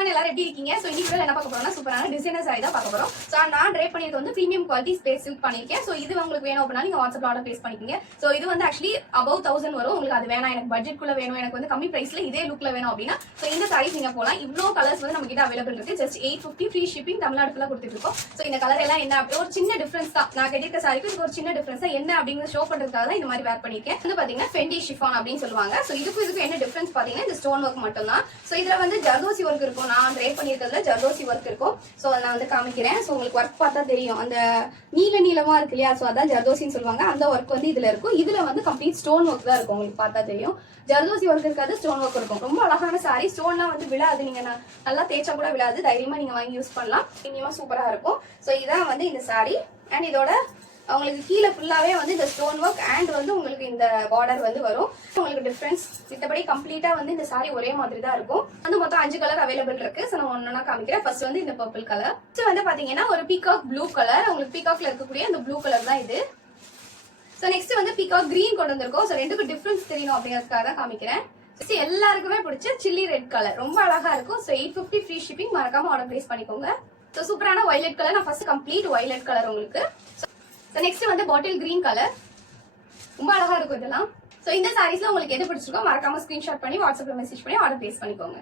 Everyone எல்லாரும் எப்படி இருக்கீங்க? சோ இன்னைக்கு என்ன பார்க்க போறோம்னா சூப்பரான டிசைனர் saree தான் பார்க்க போறோம். சோ நான் ட்ரை பண்ணிருக்கிறது வந்து பிரீமியம் குவாலிட்டி ஸ்பேஸ் சில்க் பண்ணிருக்கேன். சோ இது உங்களுக்கு வேணும் அப்படினா நீங்க வாட்ஸ்அப்ல ஆர்டர் பிளேஸ் பண்ணிக்கங்க. சோ இது வந்து एक्चुअली above 1000 வரும். உங்களுக்கு அது வேணா எனக்கு பட்ஜெட் குள்ள வேணும், எனக்கு வந்து கம்மி பிரைஸ்ல இதே லுக்ல வேணும் அப்படினா சோ இந்த sarees நீங்க போலாம். இவ்ளோ கலர்ஸ் வந்து நம்ம கிட்ட அவேலபிள் இருக்கு. ஜஸ்ட் 850 ஃப்ரீ ஷிப்பிங் தமிழ்நாடு ஃபுல்லா கொடுத்துட்டு இருக்கோம். சோ இந்த கலர் எல்லாம் என்ன ஒரு சின்ன டிஃபரன்ஸ் தான். நான் கட்டிருக்க சாரிக்கு இது ஒரு சின்ன டிஃபரன்ஸ் தான். என்ன அப்படிங்கறது ஷோ பண்றதுக்காக தான் இந்த மாதிரி வேர் பண்ணிருக்கேன். வந்து பாத்தீங்கன்னா ஃபெண்டி ஷிஃபான் அப்படின்னு சொல்லுவாங்க. சோ இதுக்கு என்ன டிஃபரன்ஸ் பாத்தீங்கன்னா இந்த ஸ்டோன் ஒர்க் மட்டும் தான். சோ இதுல வந்து ஜர்தோசி ஒர்க் இருக்கும். நான் ட்ரை பண்ணிருக்கிறதுல ஜர்தோசி ஒர்க் இருக்கும். சோ நான் வந்து காமிக்கிறேன். சோ உங்களுக்கு ஒர்க் பார்த்தா தெரியும். அந்த நீளமா இருக்கு இல்லையா? சோ அதான் ஜர்தோசின்னு சொல்லுவாங்க. அந்த ஒர்க் வந்து இதுல இருக்கும். இதுல வந்து கம்ப்ளீட் ஸ்டோன் ஒர்க் தான் இருக்கும். உங்களுக்கு பார்த்தா தெரியும். ஜர்தோசி ஒர்க் இருக்காது, ஸ்டோன் ஒர்க் இருக்கும். ரொம்ப அழகான சாரி. ஸ்டோன்லாம் வந்து விழாது. நீங்க நல்லா தேய்ச்சா கூட விழாது. தைரியமா நீங்க வாங்கி யூஸ் பண்ணலாம். இனிமே சூப்பரா இருக்கும். சோ இதான் வந்து இந்த சாரி. அண்ட் இதோட உங்களுக்கு கீழே ஃபுல்லாவே வந்து இந்த ஸ்டோன் ஒர்க் அண்ட் வந்து உங்களுக்கு இந்த பார்டர் வந்து வரும். உங்களுக்கு டிஃபரன்ஸ் மத்தபடி கம்ப்ளீட்டா வந்து இந்த சாரி ஒரே மாதிரி தான் இருக்கும். வந்து மொத்தம் 5 கலர் அவைலபிள் இருக்கு. சோ நான் ஒண்ணா காமிக்கிறேன். ஃபர்ஸ்ட் வந்து இந்த பர்பிள் கலர். சோ வந்து பாத்தீங்கன்னா ஒரு பீகாக் ப்ளூ கலர். உங்களுக்கு பீகாக்ல இருக்கக்கூடிய அந்த ப்ளூ கலர் தான் இது. சோ நெக்ஸ்ட் வந்து பீகாக் கிரீன் கொண்டு வந்திருக்கோம். சோ ரெண்டுக்கும் டிஃபரன்ஸ் தெரியணும் அப்படிங்கிறதுக்காக தான் காமிக்கிறேன். எல்லாருக்குமே பிடிச்ச சில்லி ரெட் கலர் ரொம்ப அழகா இருக்கும். So 850 free shipping. மறக்காம ஆர்டர் பிளேஸ் பண்ணிக்கோங்க. சோ சூப்பரான வயலட் கலர். நான் ஃபர்ஸ்ட் கம்ப்ளீட் வயலட் கலர் உங்களுக்கு. நெக்ஸ்ட் வந்து பாட்டில் கிரீன் கலர். ரொம்ப அழகா இருக்கும் இதெல்லாம். சோ இந்த சாரீஸ்ல உங்களுக்கு எது பிடிச்சிருக்கோ மறக்காம ஸ்கிரீன்ஷாட் பண்ணி வாட்ஸ்அப்ல மெசேஜ் பண்ணி ஆர்டர் பிளேஸ் பண்ணிக்கோங்க.